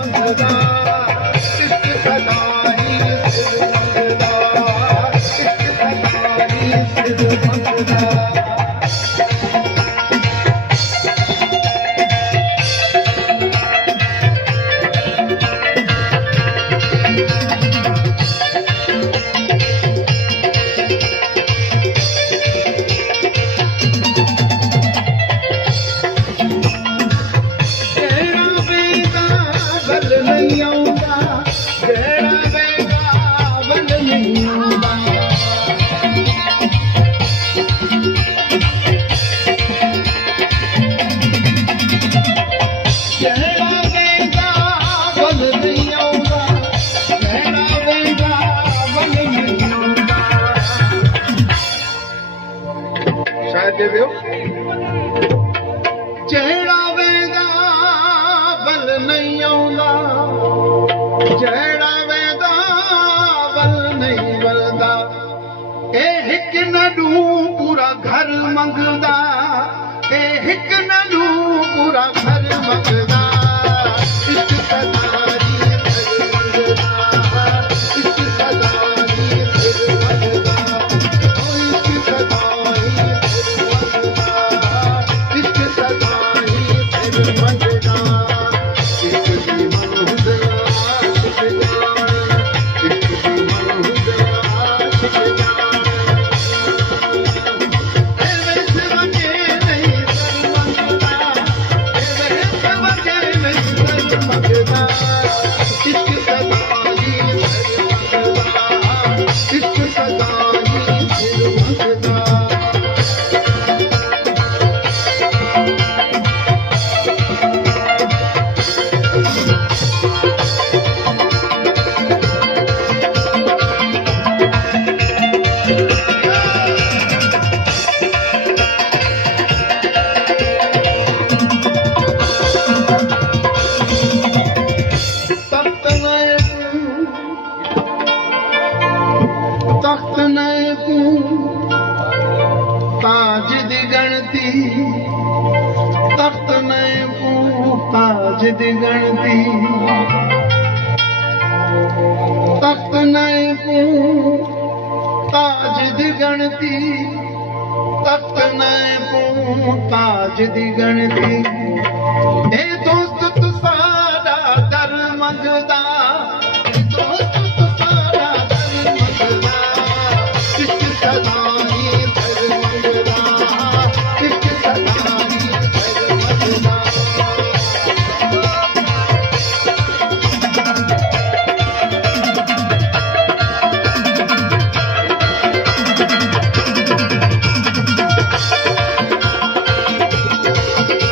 मंगदा इश्क सदाई सिर मंगदा इश्क सदाई सिर मंगदा ਜਿਹੜਾ ਵੇਂਦਾ ਬਲ ਨਹੀਂ ਆਉਂਦਾ ਜਿਹੜਾ ਵੇਂਦਾ ਬਲ ਨਹੀਂ ਬਲਦਾ ਇਹ ਇੱਕ ਨਡੂ ਪੂਰਾ ਘਰ ਮੰਗਦਾ ਇਹ ਇੱਕ ਨਡੂ ਪੂਰਾ ਘਰ ਮੰਗਦਾ ਇਸ਼ਕ ਸਦਾਈ ਸਿਰ ਮੰਗਦਾ ਇਸ਼ਕ ਸਦਾਈ ਸਿਰ ਮੰਗਦਾ ਓ ਇਸ਼ਕ ਸਦਾਈ ताज दी गणती तख्त नए ताज दी गणती तख्त नए ताज दी गणती तख्त नए ताज दी गणती ए तो